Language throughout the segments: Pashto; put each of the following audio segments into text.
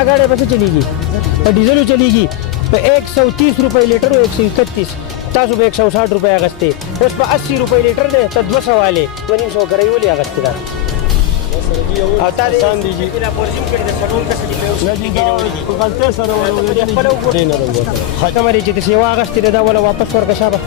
دا ګاډی به څه چلیږي په ډیزلو چلیږي په 130 روپۍ لیټر او 131 تاسو به 160 روپۍ اغستې اوس په 80 روپۍ لیټر دی ته 200 والې 200 کرۍ ولې اغستې ده او تا دې پورزیم کړي د سلون کسه چې غلطۍ سره ختمه چې د سیوا اغستې ده دا ولا واپس ورکړه شابه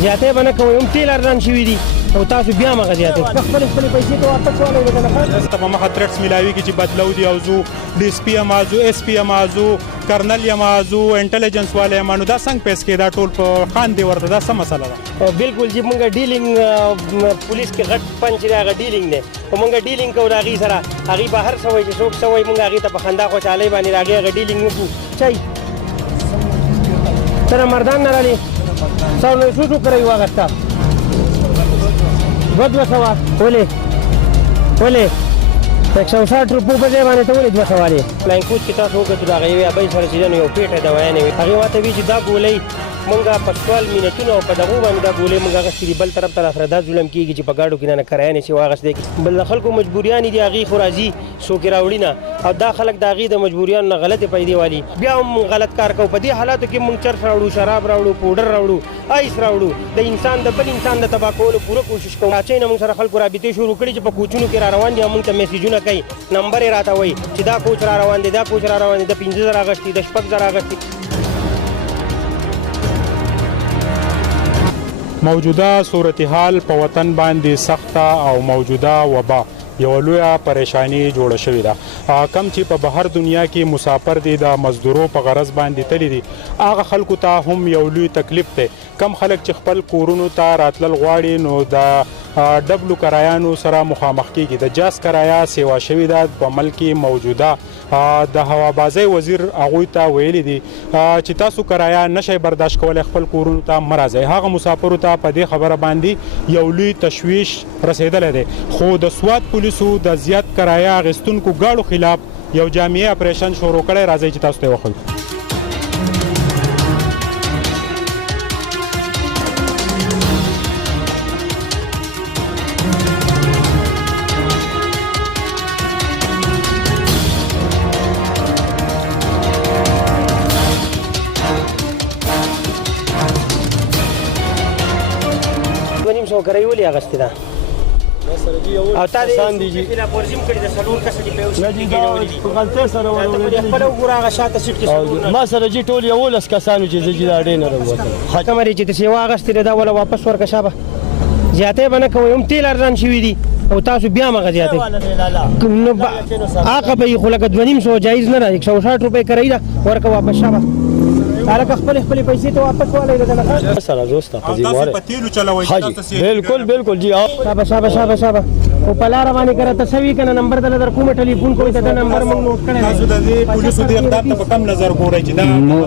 زیاتې به نه کوئ هم تیل ارزان شوي دي او تاسو بیا مغه زیاتې خپلې پیسې ته واپس والئ ته په مخه تھریټس میلاویږي چې بدلو دي اوزو ډي اس پي یم آزو ایس پي یم آزو کرنل یم آزو انټیلیجنس والا یم نو دا څنګه پیس کې دا ټول په خان دی ورته دا څه مسله ده بالکل چې موږ ډیلینګ پولیس کې غټ پنچ دی هغه ډیلینګ دی او موږ ډیلینګ کوو د هغې سره هغې به هر څه وایي چې څوک څه وایي موږ هغې ته په خندا خوشحالۍ باندې د هغې هغه ډیلینګ وکړو چای ته نه مردان نه رالې 100 کرۍ واغسته 200 ولې 160 روپو په ځای باندې ته ولې 200 والې فلاین کوچ کې تاسو وکړو د هغې یوې ابۍ سره چې ده نو یو پیټه دوایانې وي هغې ماته وي چې دا ګولۍ مونږ په 12 منټونو او په دغو باندې دا ګولۍ مونږ اغستې دي بل طرف ته راسره دا ظلم کېږي چې په ګاډو کې نه کرایانې چې واغستې بل د خلکو مجبوریانې دي هغې خو راځي څوک یې راوړي نه او دا خلک د هغې د مجبوریانو نه غلطې پیدې والي بیا هم غلط کار کوو په دې حالاتو کې مونږ چرس راوړو شراب راوړو پوډر راوړو آیس راوړو د انسان د بل انسان د تباه کولو پوره کوشش کوو اچۍ نه مونږ سره خلکو رابطې شروع کړي چې په کوچونو کې را روان دي مونږ ته میسیجونه کوي نمبر یې راته وایي چې دا کوچ را روان دی دا کوچ را روان دی د 15,000 اغستي د 6,000 اغستي موجوده صورتحال په وطن باندې سخته او موجوده وبا یو لویه پریشانی جوړه شوې ده کم چې په بهر دنیا کې مسافر دي د مزدورو په غرض باندې تللی دي هغه خلکو ته هم یو لوی تکلیف دی کم خلک چې خپل کورونو ته راتلل غواړي نو د ډبلو کرایانو سره مخامخ کیږي د جاز کرایه سیوا شوې ده په ملک کې موجوده د هوابازۍ وزیر هغوی ته ویلي دي چې تاسو کرایه نشئ برداشت کولی خپل کورونو ته مه راځئ هغه مسافرو ته په دې خبره باندې یو لوی تشویش رسېدلی دی خو د سوات پولیسو د زیات کرایه اخیستونکو ګاډو خلاف یو جامعي اپریشن شروع کړی راځئ چې تاسو ته یې وښیو کرۍ ولې اغستې ده او تا دې پورزیم کړي د سلور کسه چې په یو سیټ کې غلطۍ سره خپله وګوره هغه شاته سیټ کې ما سره جي ټول 11 کسانو چې زه چې دا ډې نه راووتم ختمه چې د سیوا اغستې ده دا وله واپس ورکړه شابه زیاتې به نه کوئ هم تیل ارزان شوي دي او تاسو بیا مغه زیاتې هغه به یې خو لکه 250 جایز نه ده 160 روپۍ کرۍ ده ورکړه واپس شابه هلکه خپلې پیسې ته واپس والئ سره دوسته بالکل جی شابه او په لاره باندې کره ته څه وي که نه نمبر دله در کومه ټلیفون کوئ ته دا نمبر موږ نوټ کړی تاسو د دې پولیسو دې اقدام ته په کم نظر ګورئ چې دا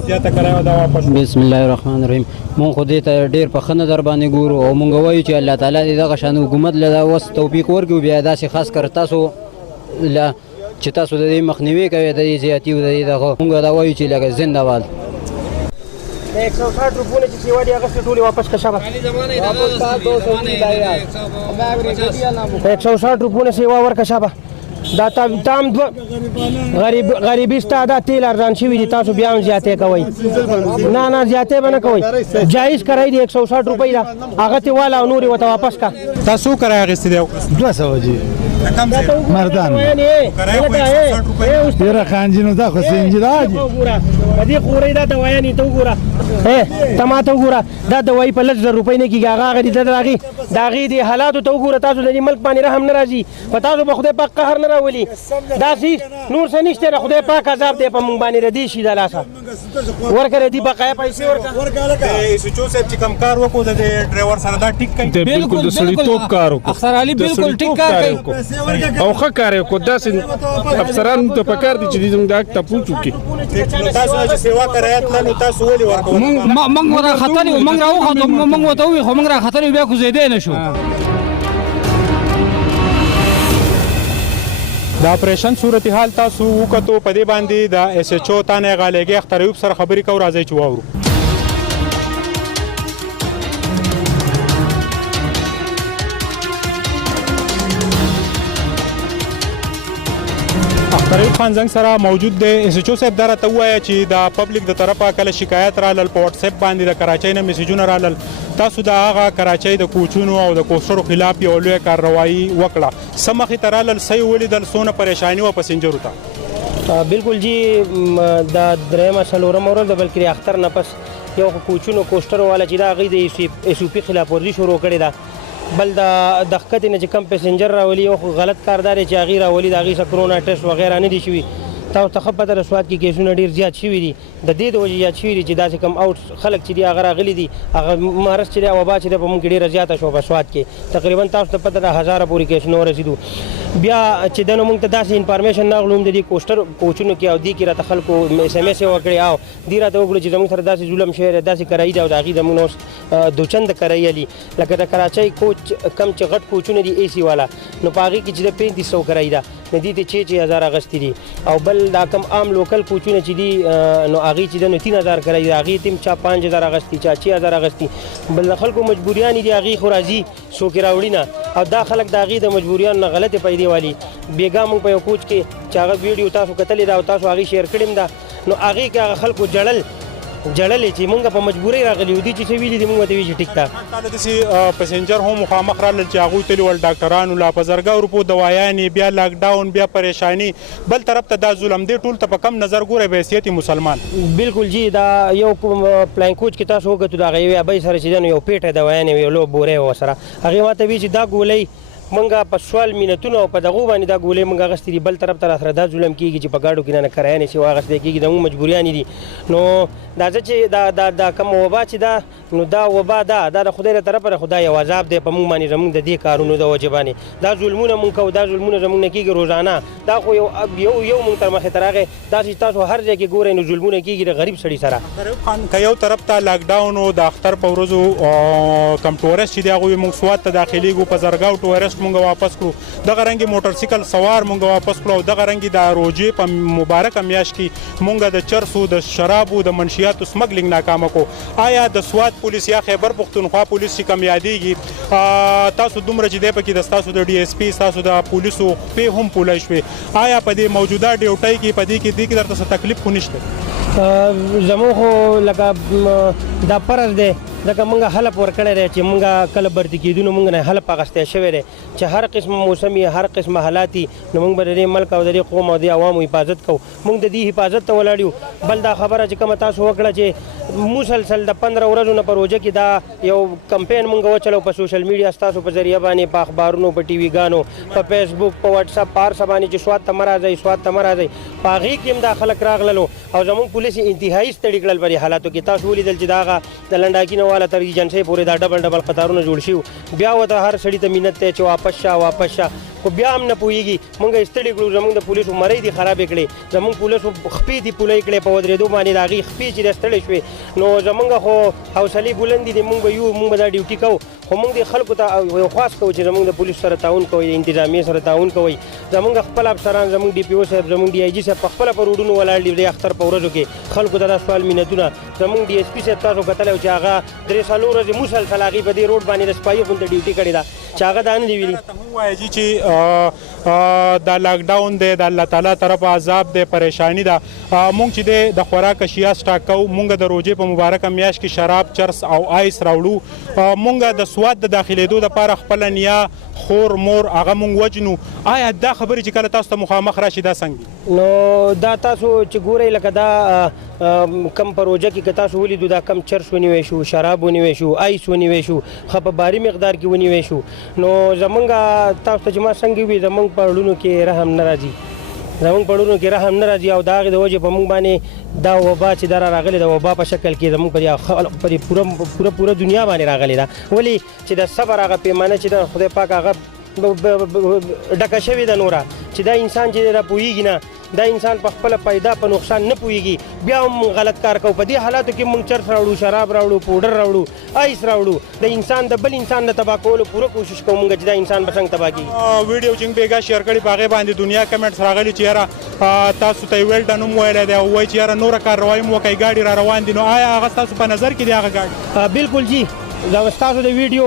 زیاته کرایه دا واپس بسم الله الرحمن الرحیم مونږ خو دې ته ډېر په ښه نظر باندې ګورو او مونږ وایو چې الله تعالی دې دغه شان حکومت له دا اوس توفیق ورکړي بیا داسې خاص کر تاسو چې تاسو د دې مخنیوي کوئ د دې زیاتي او د دې دغه مونږ دا وایو چې لکه زنده باد 160 روپونه چې سیوا دي اغستې ټولې واپس کړه شابه 160 روپونه سیوا ورکړه شابه دا تام غریبي ستا دا تیل ارزان شوي دي تاسو بیا هم زیاتې کوئ نه زیاتې به نه کوئ جایز کرایه دي 160 روپۍ ده هغه تې واله او نورې ورته واپس کړه تاسو کرایه اخیستې دی 200 جی مردان یره خانجینو دا خو سنجي دا دي دې خورې دا دوايانې ته وګوره ته ما ته وګوره دا دوایي په 1,000 روپۍ نه کېږي هغه هغه دي د هغې دې حالاتو ته وګوره تاسو د دې ملک باندې رحم نه راځي په تاسو به خدای پاک قهر نه راولي داسې نور څه نشته نه خدای پاک عذاب دی په موږ باندې ردي شي د لاسه ورکړه دې بقایا پیسې ورکړه سوچو صاحب چې کم کار وکړو د ډرایور سره دا ټیک کوي بالکل د سړیتوب کار وکړو اختر علي بالکل ټیک کار کوي او ښه کار یې وکړو داسې افسرانو ته پکار دي چې زموږ د حق تپوس وکړي تاسو چې سیوا کرایه تللو تاسو ولې ورکوئ موږ راختلي وو موږ راوختو موږ ورته وویل خو موږ راختلي بیا کوزېدی نه شو د اپریشن صورتحال تاسو وکتو په دې باندې د ایس ایچ او تانه غالېږي اختر ایوب سره خبرې کوو راځئ چې واورو اختر شریف خان زنګ سره موجود دی. اس ایچ او صاحب دا راته ووایه چې د پبلک د طرفه کله شکایت رالل په واتس اپ باندې د کراچۍ نه میسیجونه رالل، تاسو د هغه کراچۍ د کوچونو او د کوچرو خلاف یو لویه کارروایي وکړه، څه مخې ته رالل، څه یې ولیدل، څونه پریشاني وه پسنجرو ته؟ بالکل جی دا درېیمه څلورمه ورځ ده، بلکې د اختر نه پس یو کوچونو کوسټرو والا چې دا هغوی د ایس او پي خلاف ورزي شروع کړې ده. بل د ښکتې نه چې کم پسنجر راولي یو خو غلط کار دا دی چې هغوی راولي د هغوی څه کرونا ټسټ وغیره نه دي شوي. تاسو ته ښه پته ده سوات کې کیسونه ډېر زیات شوي دي، د دې د وجې زیات شوي دي چې داسې کم آوټ خلک چې دي هغه راغلي دي، هغه مرض چې دی وبا چې دی په موږ کې ډېره زیاته شوه په سوات کې، تقریبا تاسو ته پته ده 1000 پورې کیسونه ورسېدو. بیا چې د نو موږ ته داسې انفارمیشن راغلو د دې کوچونو کې او دې کې راته خلکو اس ام اس یې ورکړې او دې راته وکړو چې زموږ سره داسې ظلم شوی دی، داسې کرایي ده او د هغې زموږ نه اوس دوچنده کرایي علي، لکه د کراچۍ کوچ کم چې غټ کوچونه دي اے سی والا، نو په هغې کې چې د 3500 کرایي ده، نو دې ته 6000 اخیستې دي. او بل دا کم عام لوکل کوچونه چې دي نو هغې چې ده نو 3000 کرایي ده، هغې ته هم چا 5000 اخیستي، چا 6000 اخیستي. بل د خلکو مجبوریانې دي هغې خو راځي څوک یې راوړي نه، او دا خلک د هغې د مجبوریانو نه غلطې پیدې والي. بېګا موږ په یو کوچ کې چې هغه ویډیو تاسو کتلې ده او تاسو هغې شیر کړې هم ده، نو هغې کې هغه خلکو جړلې چې مونږ په مجبورۍ راغلي یو، دي چې څه ویلي دي مونږ ورته وایي چې ټیک ده. کله داسې پسنجر هم مخامخ رالل چې هغوی تللي ول ډاکټرانو لا په زرګو روپو دوايانې، بیا لاکډاون، بیا پریشاني، بل طرف ته دا ظلم دی، ټول ته په کم نظر ګورئ په حیثیت مسلمان؟ بالکل جی دا یو پلاین کوچ کې تاسو وکتو د هغه یوې ابۍ سره چې دی نو یو پیټه دوايانې وې، یو لو بورې وه ورسره، هغې ما ته وایي چې دا ګولۍ منګه په سوال مینتونه او په دغو باندې دا ګولۍ منګه اخیستې دي، بل طرف ته راسره دا ظلم کېږي چې په ګاډو کې نه کرایه نشي واخیستلی کېږي، زموږ مجبوریانې دي. نو دا زه چې دا کوم وبا چې ده نو دا وبا ده د خدای له طرفه ده، خو دا یو عذاب دی په موږ باندې زموږ د دې کارونو د وجې باندې. دا ظلمونه موږ کوو، دا ظلمونه زموږ نه کېږي روزانه، دا خو یو موږ تر مخې ته راغی، دا چې تاسو هر ځای کې ګورئ نو ظلمونه کېږي د غریب سړي سره. شریف خان که یو طرف ته لاکډاون او د اختر په ورځو کم ټورست چې دی هغوی موږ سوات ته داخلیږو، په زرګاو ټورست موږ واپس کړو، دغه رنګې موټرسایکل سوار موږ واپس کړو، او دغه رنګې د روژې په مبارکه میاشت کې موږ د چرسو، د شرابو، د منشیاتو سمګلینګ ناکامه کو. آیا د سوات پولیس یا خیبر پښتونخوا پولیس چې کم یادېږي، تاسو دومره چې دی پکې د ستاسو د ډي ایس پي، ستاسو د پولیسو پې هم پولی شوې، آیا په دې موجوده ډیوټۍ کې په دې کې درته څه تکلیف خو نشته؟ زموږ خو لکه دا فرض دی، ځکه موږ حلف ورکړی دی چې موږ کله برتي کېدو نو موږ نه حلف اخیستی شوی دی چې هر قسم موسم وي، هر قسم حالات وي، نو موږ به د دې ملک او د دې قوم او د عوامو حفاظت کوو، موږ د دې حفاظت ته ولاړ یو. بل دا خبره چې کومه تاسو وکړه چې مسلسل د 15 ورځو نه په روژه کې دا یو کمپین موږ وچلو په سوشل میډیا ستاسو په ذریعه باندې، په اخبارونو، په ټي وي ګانو، په فیسبوک، په واټس اپ، په هر څه باندې چې سوات ته مه راځئ، سوات ته مه راځئ، په هغې کې هم دا خلک راغللو او زموږ پولیس انتهایي ستړي کړل په دې حالاتو کې. تاسو ولیدل چې د هغه د لنډاکي نه والا تر ایجنسۍ پورې دا ډبل قطارونه جوړ شوي، بیا ورته هر سړي ته منت دی چې واپس شه، خو بیا هم نه پوهېږي. موږ یې ستړي کړو، زموږ د پولیسو مرۍ دي خرابې کړې، زموږ پولیسو خپې دي پولۍ کړې په ودرېدو باندې، د هغې خپې چې دی ستړې شوې، نو زموږ خو حوصلې بلندې دي، موږ به یو، موږ به دا ډیوټي کوو، خو موږ دې خلکو ته یو خواست کوو چې زموږ د پولیسو سره تعاون کوئ، د انتظامیې سره تعاون کوئ. زموږ خپل افسران، زموږ ډي پي او صاحب، زموږ ډي آی جي صاحب په خپله په روډونو ولاړ دي د اختر په ورځو کې خلکو ته دا سوال مینتونه. زموږ ډي ایس پي صاحب تاسو کتلی چې هغه 3 ورځې مسلسل هغې په دې روډ باندې د سپایي غونته ډیوټي کړې ده چې هغه دا نه دي ویلي. وایي چې دا لاکډاون دی د الله تعالی طرفه عذاب دی، پریشانی ده. مونږ چې دی د خوراک اشیا سټاک کوو، مونږ د روژې په مبارکه میاشت کې شراب، چرس او آیس راوړو، مونږ د سوات د داخلېدو دپاره خپله نیا، خور، مور هغه مونږ وجنو. آیا دا خبرې چې کله تاسو ته مخامخ راشي دا څنګه دي؟ نو دا تاسو چې ګورئ لکه دا کم په روژه کې که تاسو ولیدو دا کم چرس ونیوی شو، شراب ونیوی شو، آیس ونیوی شو، ښه په باري مقدار کې ونیوی شو، نو زمونږ تاسو ته چې ما څنګه وي زمونږ په اړونو کې رحم نه راځي، زمونږ په اړونو کې رحم نه راځي، او د هغې د وجې په موږ باندې دا وبا چې دا راغلې د وبا په شکل کې زمونږ په پوره دنیا باندې راغلې ده. ولې چې د صبر هغه پیمانه چې د خدای پاک هغه ډکه شوې ده نوره، چې دا انسان چې را پوهېږي نه، دا انسان په خپله پیدا په نقصان نه پوهېږي، بیا هم غلط کار کوو. په دې حالاتو کې موږ چرس راوړو، شراب راوړو، پوډر راوړو، آیس راوړو، د انسان د بل انسان د تباه کولو پوره کوشش کوو موږ چې دا انسان به څنګه تباه کېږي. ویډیو چې بیګا شیر کړي په هغې باندې دنیا کمنټس راغلي چې یاره تاسو ته یې ویلډن هم ویلی دی او وایي چې یاره نوره کارروایي هم وکړئ، ګاډي را روان دي، نو آیا هغه ستاسو په نظر کې دی هغه ګاډي؟ بالکل جي، ستاسو د ویډیو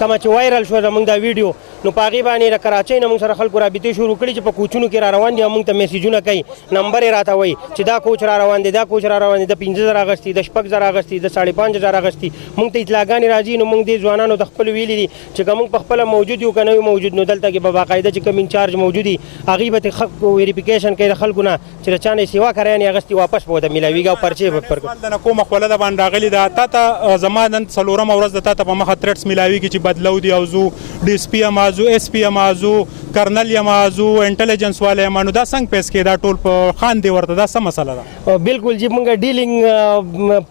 کومه چې وایرل شوه زموږ دا ویډیو، نو په هغې باندې د کراچۍ نه موږ سره خلکو رابطې شروع کړي چې په کوچونو کې را روان دي او موږ ته میسیجونه کوي نمبر یې راته وایي چې دا کوچ را روان دی دا کوچ را روان دی د 15,000 اخیستي د 6,000 اخیستي د 5,500 اخیستي موږ ته اطلاعګانې راځي نو موږ دې ځوانانو د خپلو ویلي دي چې که موږ په خپله موجود یو که نه یو موجود نو دلته کې به باقاعده چې کوم انچارج موجود دي هغوی به ترې ویریفیکیشن کوي د خلکو نه چې د چا نه یې سیوا کرایانې اخیستي واپس به ورته میلاویږي او پرچې به ورکړي. د نه کومه خوله د باندې راغلې ده تا ته زما نن څلورمه ورځ د تا ته په مخه تھریټس میلاویږي چې بدلو دي او زو ډي اس پي یم زو اس پي یم زو کرنل یم زو انټلیجنس والا یم نو دا څنګه پیس کې دا ټول په خان دی ورته دا څه مسله ده؟ بالکل جی موږ ډیلینګ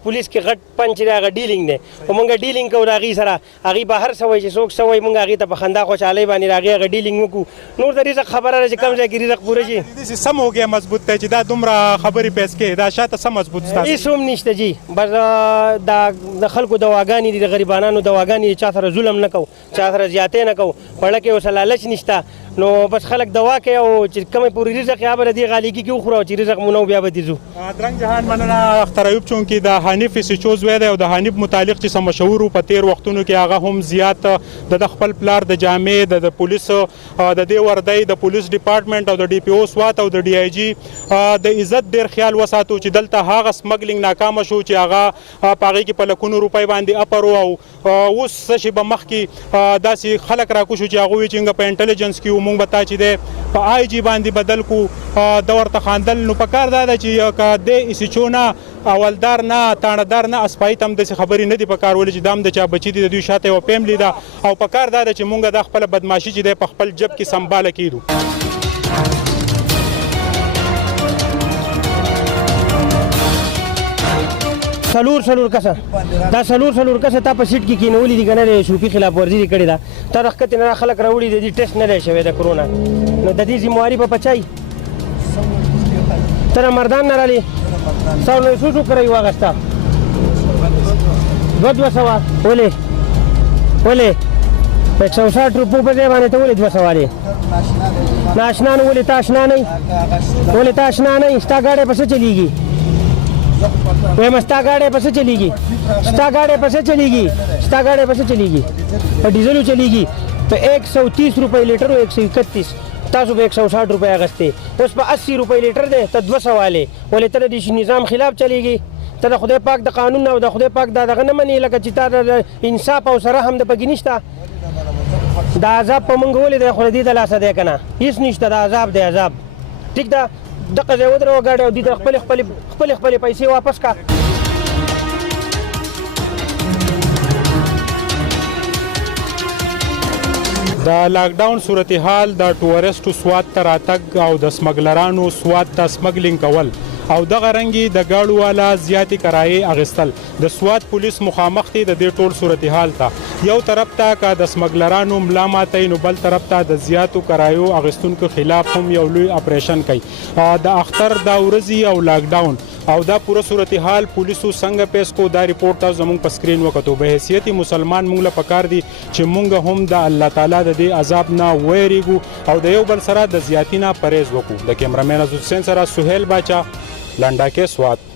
پولیس کې غټ پنچ دی هغه ډیلینګ دی او موږ ډیلینګ کوو د هغې سره هغې به هر څه وایي چې څوک څه وایي موږ هغې ته په خندا خوشحالۍ باندې د هغې هغه ډیلینګ وکړو نور د رزق خبره ده چې کوم ځای کې رزق پوره شي داسې سم هوګیا مضبوط دی چې دا دومره خبرې پیس کې دا شاته څه مضبوط ستاسو هېڅ هم نشته جی بس د خلکو دواګانې دي د غریبانانو دواګانې دي چا سره ظلم نه کوو چا سره زیاتۍ نه کوو خوړه کې اوس لالچ نشته نو بس خلک دوا کوي او چې کومې پورې رزق یا به د دې غالګي کې وخورو او چې رزق مو نه بیا به دې ځو. درنګ جهان مننه اختر ایوب چونکې د حنیف سچو زوی دی او د حنیف متعلق چې څه مشهور په تیر وختونو کې هغه هم زیات د خپل پلار د جامع د پولیس د دې وردی د پولیس ډپارټمنټ او د ډي پی او سوات او د ډي آی جي د عزت ډیر خیال وساتو چې دلته هغه سمګلینګ ناکامه شو چې هغه په هغې کې په لکونو روپۍ باندې اپرو او اوس څه شي به مخکې داسې خلک راکوشو چې هغوی چې په انټلیجنس کې موږ به تا چې دی په آی جي باندې بدل کو د ورته خاندل نو په کار دا ده چې که د ایسیچو نه اولدار نه تاڼهدار نه اسپایي ته هم داسې خبرې نه دي په کار ولې چې دا هم د چا بچي دي د دوی شاته یوه فیملي ده او په کار دا ده چې موږ دا خپله بدماشي چې دی په خپل جب کې سنباله کیدو. څلور کسه دا څلور کسه تا په سیټ کې کېنولي دي که نه دی شوپي خلاف ورزي دې کړې ده تا د ښکتې نه خلک راوړي د دې ټیسټ نه دی شوی د کرونا نو د دې ذمواري به پچای ته نه مردان نه رالې څو څو کرایي واخېسته 200 ولې 160 روپو په ځای باندې ته ولې 200 والې ناشنا نه ولې تا اشنا نه ولې تا اشنا نه ستا ګاډی په څه چلیږي وایم ستا ګاډی په څه چلیږي ستا ګاډی په څه چلیږي په ډیزلو چلیږي په 130 روپۍ لیټر او 131 تاسو به 160 روپۍ اخیستې اوس په 80 روپۍ لیټر دی ته 200 والې ولې ته د دې نظام خلاف چلیږي ته د خدای پاک د قانون او د خدای پاک دا دغه نه منې لکه چې تا د انصاف او سره هم د پکې نشته دا عذاب په موږ ولې دی خو د دې د لاسه دی که نه هېڅ نشته د عذاب دی عذاب ټیک ده دغه ځای ودروه ګاډی او دې ته خپلې پیسې واپس کا. د لاکډاون صورتحال د ټورسټو سوات ته راتګ او د سمګلرانو سوات ته سمګلینګ کول او دغه رنګې د ګاډو والا زیاتې کرایې اخیستل د سوات پولیس مخامخ دي د دې ټول صورتحال ته یو طرف ته که د سمګلرانو ملا ماتوي نو بل طرف ته د زیاتو کرایو اخیستونکو خلاف هم یو لوی اپریشن کوي د اختر دا ورځې او لاکډاون او دا پوره صورتحال پولیسو څنګه پیش کو دا ریپورټ تاسو زموږ په سکرین وکتو به حیثیت مسلمان موږ له پکار دي چې موږ هم د الله تعالی د دې عذاب نه ویریږو او د یو بل سره د زیاتی نه پرهیز وکړو. د کیمرامین عزت حسین سره سهیل باچا لنډا کې سوات.